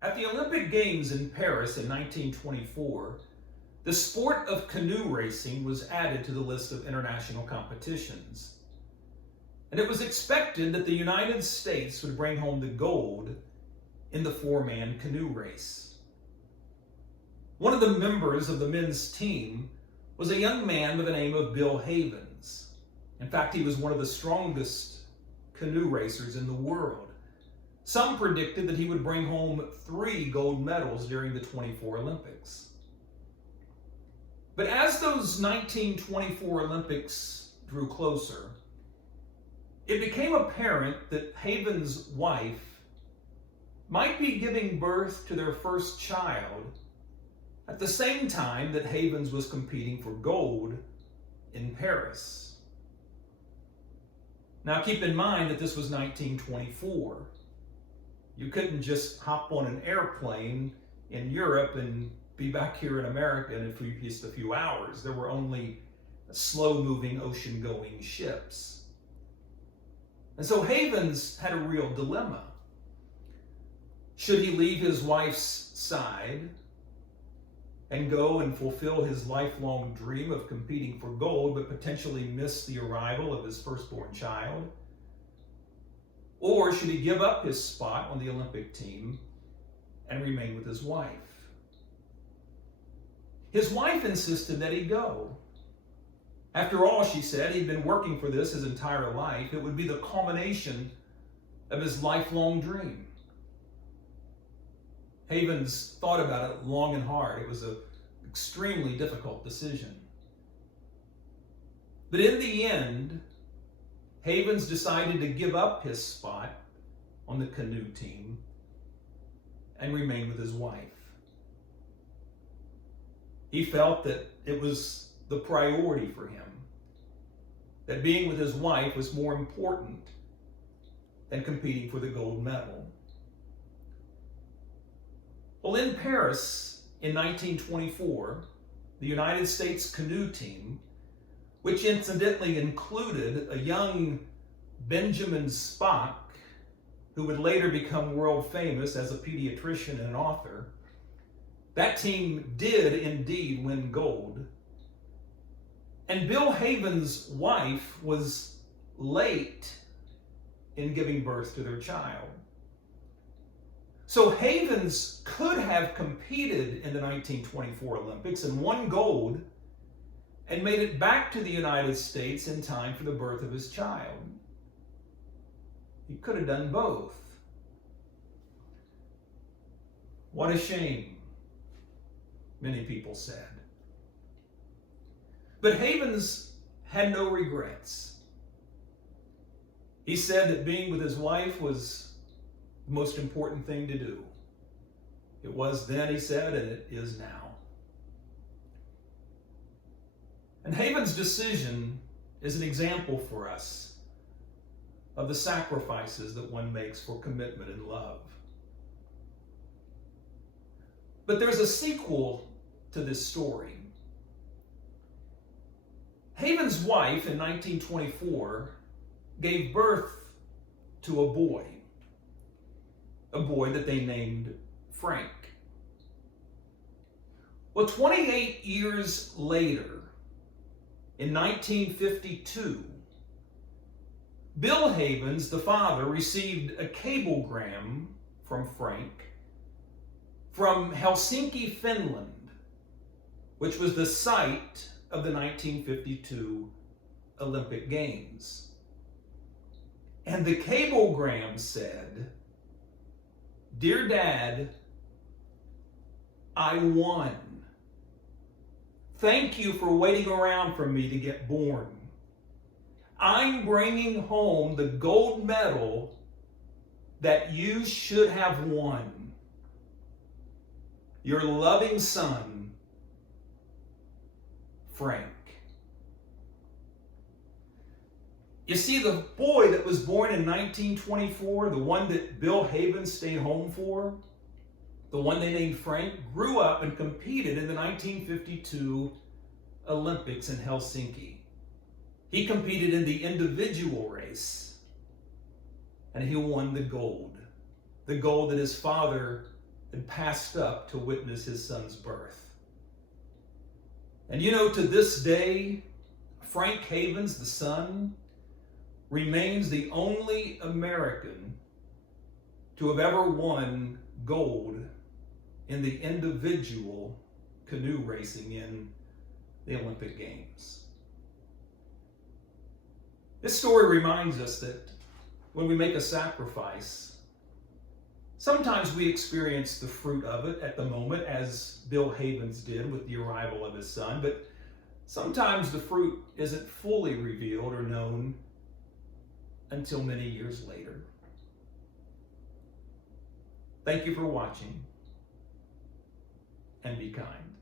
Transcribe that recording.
At the Olympic Games in Paris in 1924, the sport of canoe racing was added to the list of international competitions. And it was expected that the United States would bring home the gold in the four-man canoe race. One of the members of the men's team was a young man by the name of Bill Havens. In fact, he was one of the strongest canoe racers in the world. Some predicted that he would bring home 3 gold medals during the 24 Olympics. But as those 1924 Olympics drew closer, it became apparent that Havens' wife might be giving birth to their first child at the same time that Havens was competing for gold in Paris. Now keep in mind that this was 1924. You couldn't just hop on an airplane in Europe and be back here in America in just a few hours. There were only slow-moving ocean-going ships. And so Havens had a real dilemma. Should he leave his wife's side and go and fulfill his lifelong dream of competing for gold, but potentially miss the arrival of his firstborn child? Or should he give up his spot on the Olympic team and remain with his wife? His wife insisted that he go. After all, she said, he'd been working for this his entire life. It would be the culmination of his lifelong dream. Havens thought about it long and hard. It was an extremely difficult decision. But in the end, Havens decided to give up his spot on the canoe team and remain with his wife. He felt that it was the priority for him, that being with his wife was more important than competing for the gold medal. Well, in Paris in 1924, the United States canoe team, which incidentally included a young Benjamin Spock, who would later become world famous as a pediatrician and an author, that team did indeed win gold. And Bill Havens' wife was late in giving birth to their child. So Havens could have competed in the 1924 Olympics and won gold and made it back to the United States in time for the birth of his child. He could have done both. What a shame, many people said. But Havens had no regrets. He said that being with his wife was the most important thing to do. It was then, he said, and it is now. And Havens' decision is an example for us of the sacrifices that one makes for commitment and love. But there's a sequel to this story. Havens' wife in 1924 gave birth to a boy that they named Frank. Well, 28 years later, in 1952, Bill Havens, the father, received a cablegram from Frank from Helsinki, Finland, which was the site of the 1952 Olympic Games. And the cablegram said, "Dear Dad, I won. Thank you for waiting around for me to get born. I'm bringing home the gold medal that you should have won. Your loving son, Frank." You see, the boy that was born in 1924, the one that Bill Havens stayed home for, the one they named Frank, grew up and competed in the 1952 Olympics in Helsinki. He competed in the individual race, and he won the gold that his father had passed up to witness his son's birth. And you know, to this day, Frank Havens, the son, remains the only American to have ever won gold in the individual canoe racing in the Olympic Games. This story reminds us that when we make a sacrifice, sometimes we experience the fruit of it at the moment, as Bill Havens did with the arrival of his son, but sometimes the fruit isn't fully revealed or known until many years later. Thank you for watching, and be kind.